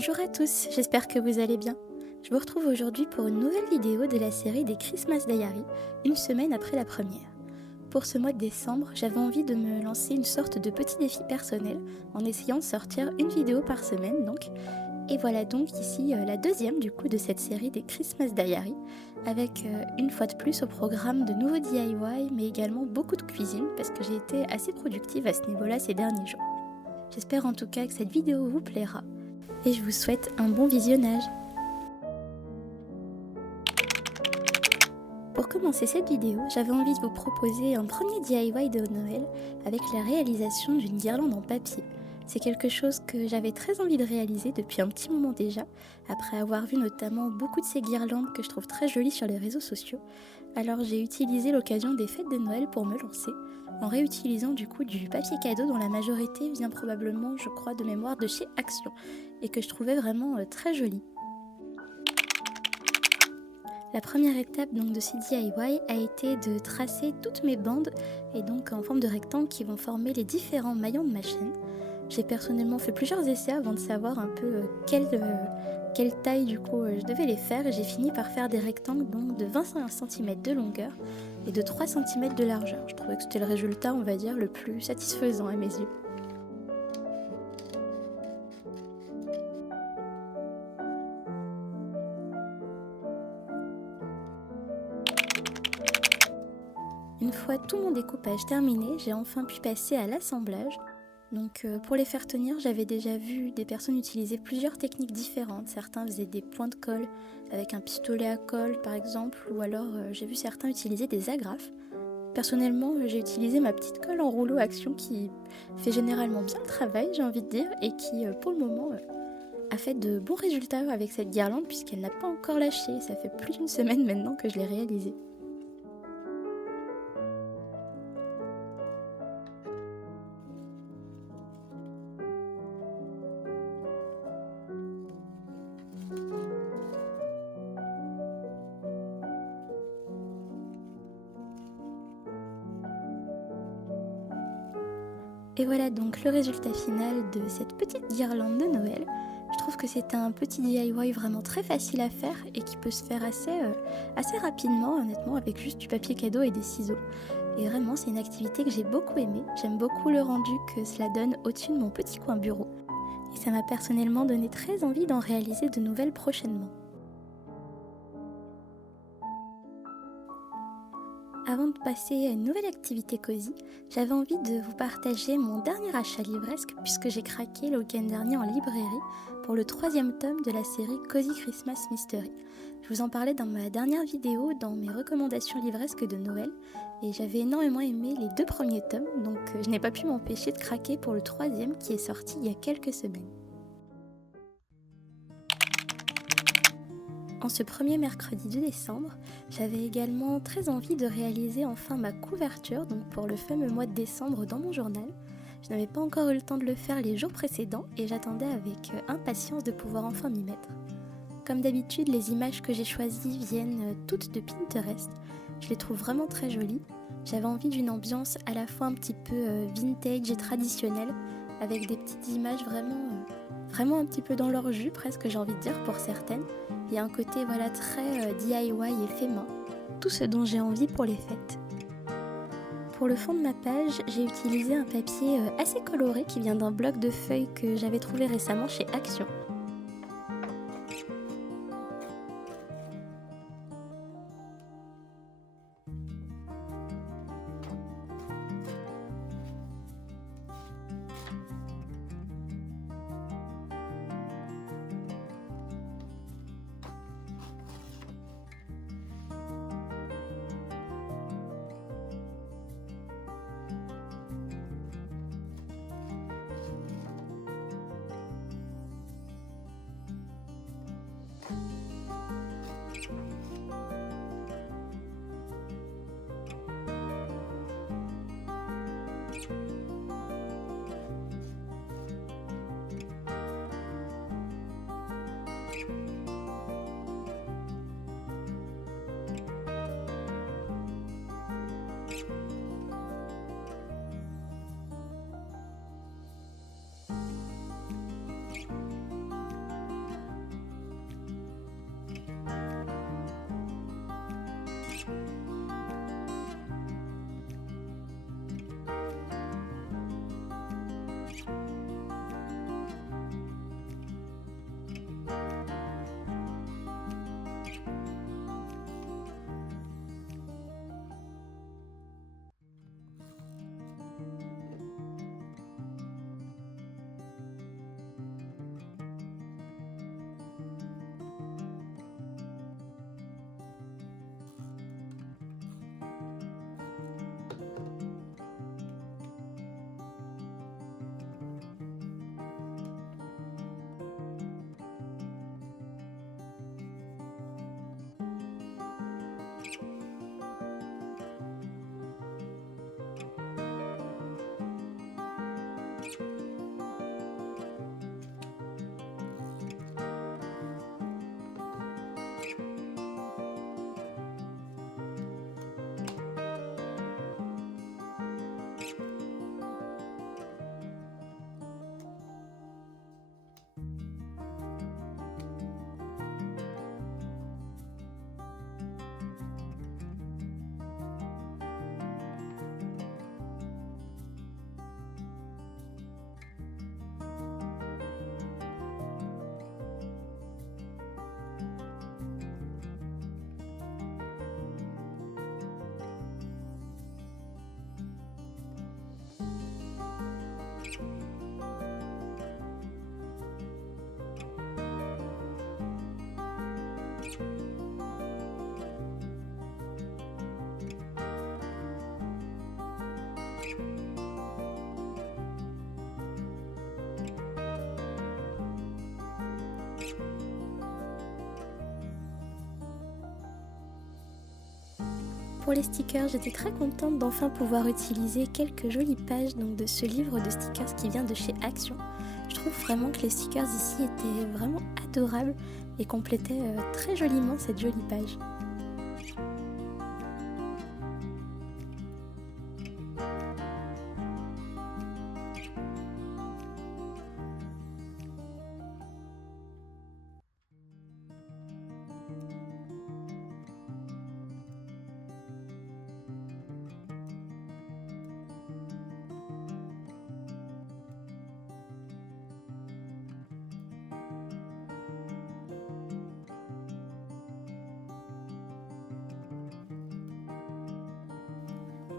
Bonjour à tous, j'espère que vous allez bien. Je vous retrouve aujourd'hui pour une nouvelle vidéo de la série des Christmas Diary, une semaine après la première. Pour ce mois de décembre, j'avais envie de me lancer une sorte de petit défi personnel en essayant de sortir une vidéo par semaine donc. Et voilà donc ici la deuxième du coup de cette série des Christmas Diary, avec une fois de plus au programme de nouveaux DIY mais également beaucoup de cuisine parce que j'ai été assez productive à ce niveau-là ces derniers jours. J'espère en tout cas que cette vidéo vous plaira et je vous souhaite un bon visionnage. Pour commencer cette vidéo, j'avais envie de vous proposer un premier DIY de Noël avec la réalisation d'une guirlande en papier. C'est quelque chose que j'avais très envie de réaliser depuis un petit moment déjà, après avoir vu notamment beaucoup de ces guirlandes que je trouve très jolies sur les réseaux sociaux. Alors j'ai utilisé l'occasion des fêtes de Noël pour me lancer, en réutilisant du coup du papier cadeau dont la majorité vient probablement, je crois, de mémoire de chez Action, et que je trouvais vraiment très joli. La première étape donc de ce DIY a été de tracer toutes mes bandes et donc en forme de rectangle qui vont former les différents maillons de ma chaîne. J'ai personnellement fait plusieurs essais avant de savoir un peu quelle taille du coup je devais les faire et j'ai fini par faire des rectangles donc de 25 cm de longueur et de 3 cm de largeur. Je trouvais que c'était le résultat, on va dire, le plus satisfaisant à mes yeux. Une fois tout mon découpage terminé, j'ai enfin pu passer à l'assemblage. Donc pour les faire tenir, j'avais déjà vu des personnes utiliser plusieurs techniques différentes. Certains faisaient des points de colle avec un pistolet à colle par exemple, ou alors j'ai vu certains utiliser des agrafes. Personnellement, j'ai utilisé ma petite colle en rouleau Action qui fait généralement bien le travail, j'ai envie de dire, et qui pour le moment a fait de bons résultats avec cette guirlande puisqu'elle n'a pas encore lâché. Ça fait plus d'une semaine maintenant que je l'ai réalisée. Et voilà donc le résultat final de cette petite guirlande de Noël. Je trouve que c'est un petit DIY vraiment très facile à faire et qui peut se faire assez rapidement honnêtement avec juste du papier cadeau et des ciseaux. Et vraiment c'est une activité que j'ai beaucoup aimée. J'aime beaucoup le rendu que cela donne au-dessus de mon petit coin bureau. Et ça m'a personnellement donné très envie d'en réaliser de nouvelles prochainement. Avant de passer à une nouvelle activité cosy, j'avais envie de vous partager mon dernier achat livresque puisque j'ai craqué le week-end dernier en librairie pour le 3e tome de la série Cozy Christmas Mystery. Je vous en parlais dans ma dernière vidéo dans mes recommandations livresques de Noël et j'avais énormément aimé les 2 premiers tomes, donc je n'ai pas pu m'empêcher de craquer pour le 3e qui est sorti il y a quelques semaines. En ce premier mercredi de décembre, j'avais également très envie de réaliser enfin ma couverture donc pour le fameux mois de décembre dans mon journal. Je n'avais pas encore eu le temps de le faire les jours précédents et j'attendais avec impatience de pouvoir enfin m'y mettre. Comme d'habitude, les images que j'ai choisies viennent toutes de Pinterest. Je les trouve vraiment très jolies. J'avais envie d'une ambiance à la fois un petit peu vintage et traditionnelle avec des petites images vraiment un petit peu dans leur jus presque, j'ai envie de dire pour certaines. Il y a un côté voilà très DIY et fait main, tout ce dont j'ai envie pour les fêtes. Pour le fond de ma page, j'ai utilisé un papier assez coloré qui vient d'un bloc de feuilles que j'avais trouvé récemment chez Action. pour les stickers, j'étais très contente d'enfin pouvoir utiliser quelques jolies pages donc, de ce livre de stickers qui vient de chez Action. Je trouve vraiment que les stickers ici étaient vraiment adorables et complétaient très joliment cette jolie page.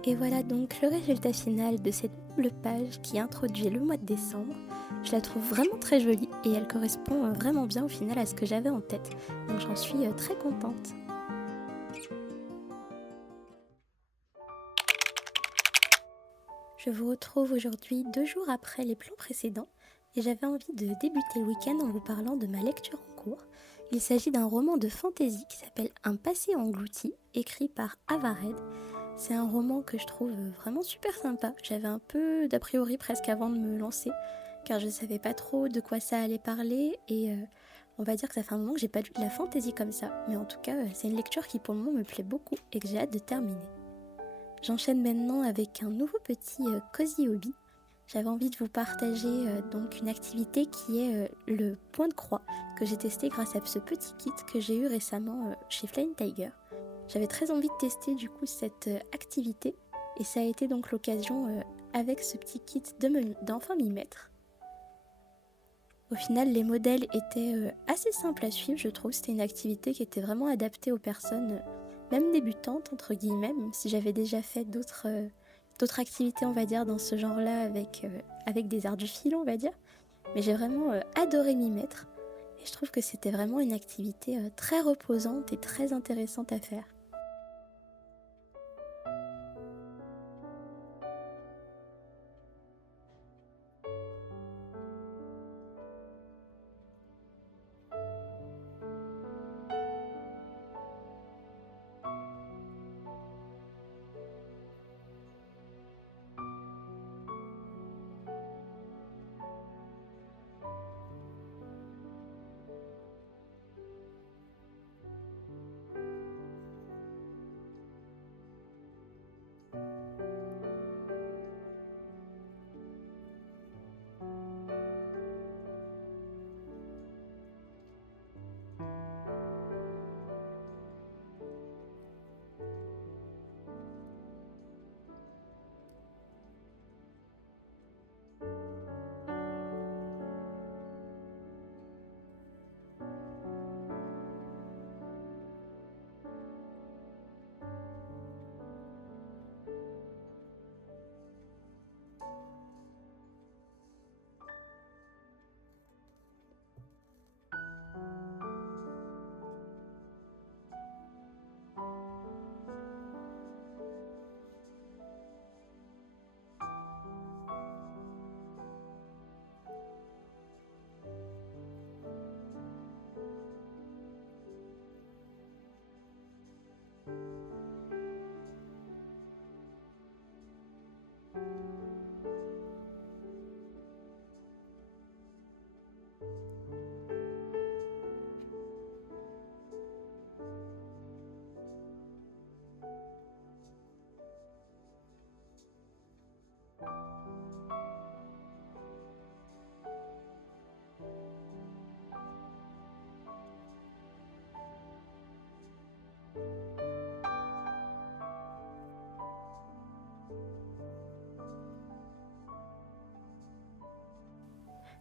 Et voilà donc le résultat final de cette double page qui introduit le mois de décembre. Je la trouve vraiment très jolie et elle correspond vraiment bien au final à ce que j'avais en tête. Donc j'en suis très contente. Je vous retrouve aujourd'hui 2 jours après les plans précédents et j'avais envie de débuter le week-end en vous parlant de ma lecture en cours. Il s'agit d'un roman de fantasy qui s'appelle Un passé englouti, écrit par Ava Reid. C'est un roman que je trouve vraiment super sympa. J'avais un peu d'a priori presque avant de me lancer, car je ne savais pas trop de quoi ça allait parler et on va dire que ça fait un moment que j'ai pas lu de la fantasy comme ça. Mais en tout cas, c'est une lecture qui pour le moment me plaît beaucoup et que j'ai hâte de terminer. J'enchaîne maintenant avec un nouveau petit cozy hobby. J'avais envie de vous partager donc une activité qui est le point de croix que j'ai testé grâce à ce petit kit que j'ai eu récemment chez Flying Tiger. J'avais très envie de tester du coup cette activité et ça a été donc l'occasion avec ce petit kit d'enfin m'y mettre. Au final, les modèles étaient assez simples à suivre, je trouve. C'était une activité qui était vraiment adaptée aux personnes, même débutantes, entre guillemets, même si j'avais déjà fait d'autres activités, on va dire, dans ce genre-là, avec des arts du fil, on va dire. Mais j'ai vraiment adoré m'y mettre. Et je trouve que c'était vraiment une activité très reposante et très intéressante à faire.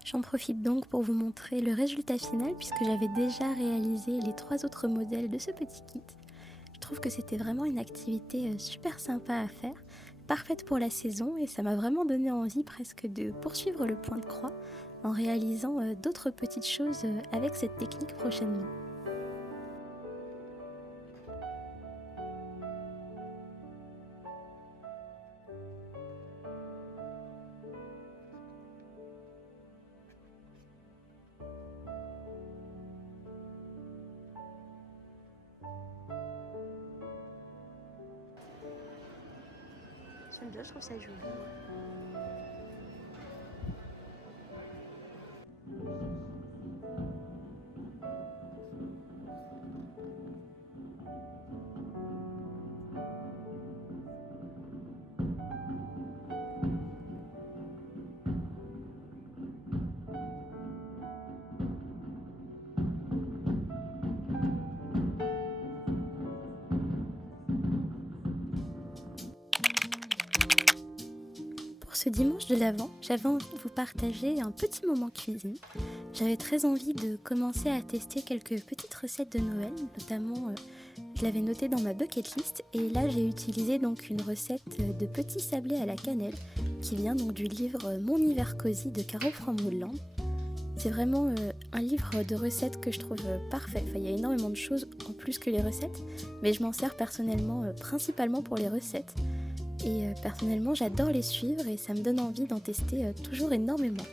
J'en profite donc pour vous montrer le résultat final puisque j'avais déjà réalisé les 3 autres modèles de ce petit kit. Je trouve que c'était vraiment une activité super sympa à faire, parfaite pour la saison et ça m'a vraiment donné envie presque de poursuivre le point de croix en réalisant d'autres petites choses avec cette technique prochainement. J'aime bien, je trouve ça joli. Pour ce dimanche de l'Avent, j'avais envie de vous partager un petit moment cuisine. J'avais très envie de commencer à tester quelques petites recettes de Noël, notamment je l'avais noté dans ma bucket list et là j'ai utilisé donc une recette de petits sablés à la cannelle qui vient donc du livre Mon hiver cosy de Caro Frambourland. C'est vraiment un livre de recettes que je trouve parfait. Enfin, il y a énormément de choses en plus que les recettes, mais je m'en sers personnellement principalement pour les recettes. Et personnellement, j'adore les suivre et ça me donne envie d'en tester toujours énormément.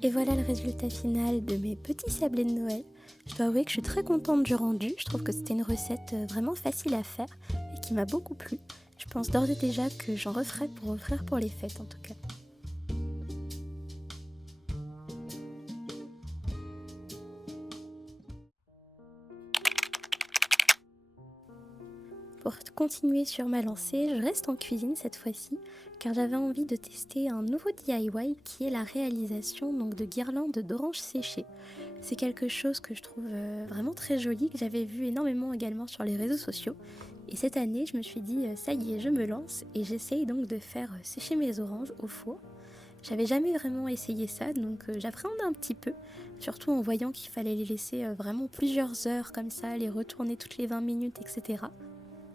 Et voilà le résultat final de mes petits sablés de Noël. Je dois avouer que je suis très contente du rendu. Je trouve que c'était une recette vraiment facile à faire et qui m'a beaucoup plu. Je pense d'ores et déjà que j'en referai pour offrir pour les fêtes en tout cas. Pour continuer sur ma lancée, je reste en cuisine cette fois-ci car j'avais envie de tester un nouveau DIY qui est la réalisation donc de guirlandes d'oranges séchées. C'est quelque chose que je trouve vraiment très joli, que j'avais vu énormément également sur les réseaux sociaux. Et cette année, je me suis dit, ça y est, je me lance et j'essaye donc de faire sécher mes oranges au four. J'avais jamais vraiment essayé ça, donc j'appréhendais un petit peu, surtout en voyant qu'il fallait les laisser vraiment plusieurs heures comme ça, les retourner toutes les 20 minutes, etc.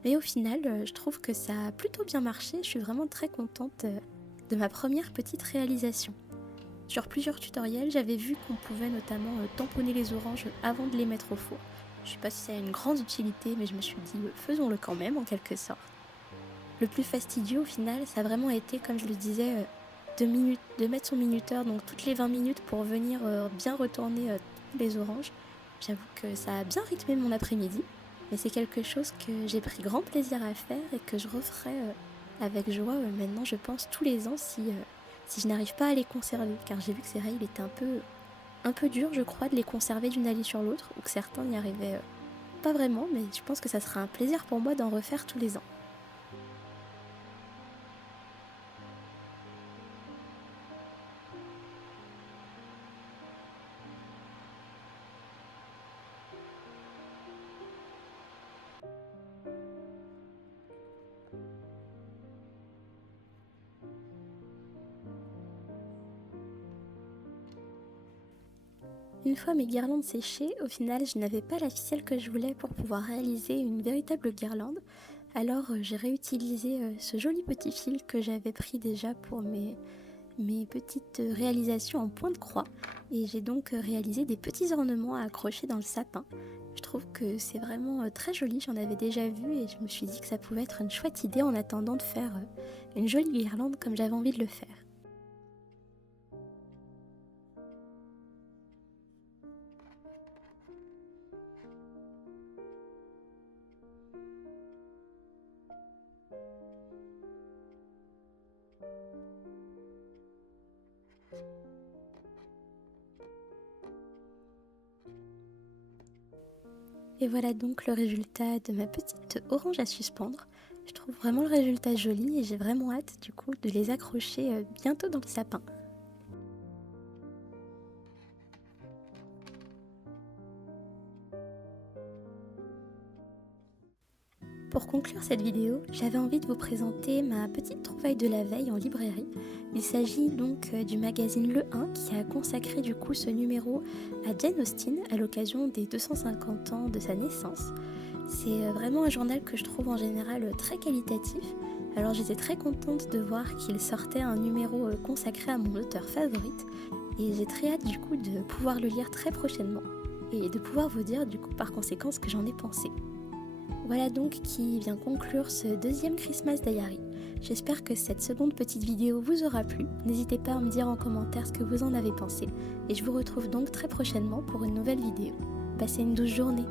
Mais au final, je trouve que ça a plutôt bien marché, je suis vraiment très contente de ma première petite réalisation. Sur plusieurs tutoriels, j'avais vu qu'on pouvait notamment tamponner les oranges avant de les mettre au four. Je sais pas si ça a une grande utilité, mais je me suis dit faisons-le quand même en quelque sorte. Le plus fastidieux au final, ça a vraiment été, comme je le disais, de mettre son minuteur donc toutes les 20 minutes pour venir bien retourner les oranges. J'avoue que ça a bien rythmé mon après-midi, mais c'est quelque chose que j'ai pris grand plaisir à faire et que je referai avec joie maintenant, je pense, tous les ans si je n'arrive pas à les conserver, car j'ai vu que ces règles étaient un peu dur, je crois, de les conserver d'une année sur l'autre, ou que certains n'y arrivaient pas vraiment, mais je pense que ça sera un plaisir pour moi d'en refaire tous les ans. Une fois mes guirlandes séchées, au final je n'avais pas la ficelle que je voulais pour pouvoir réaliser une véritable guirlande. Alors j'ai réutilisé ce joli petit fil que j'avais pris déjà pour mes petites réalisations en point de croix. Et j'ai donc réalisé des petits ornements à accrocher dans le sapin. Je trouve que c'est vraiment très joli, j'en avais déjà vu et je me suis dit que ça pouvait être une chouette idée en attendant de faire une jolie guirlande comme j'avais envie de le faire. Et voilà donc le résultat de ma petite orange à suspendre. Je trouve vraiment le résultat joli et j'ai vraiment hâte du coup de les accrocher bientôt dans le sapin. Pour conclure cette vidéo, j'avais envie de vous présenter ma petite trouvaille de la veille en librairie. Il s'agit donc du magazine Le 1 qui a consacré du coup ce numéro à Jane Austen à l'occasion des 250 ans de sa naissance. C'est vraiment un journal que je trouve en général très qualitatif. Alors j'étais très contente de voir qu'il sortait un numéro consacré à mon auteur favorite et j'ai très hâte du coup de pouvoir le lire très prochainement et de pouvoir vous dire du coup par conséquent ce que j'en ai pensé. Voilà donc qui vient conclure ce deuxième Christmas Diary. J'espère que cette seconde petite vidéo vous aura plu. N'hésitez pas à me dire en commentaire ce que vous en avez pensé. Et je vous retrouve donc très prochainement pour une nouvelle vidéo. Passez une douce journée.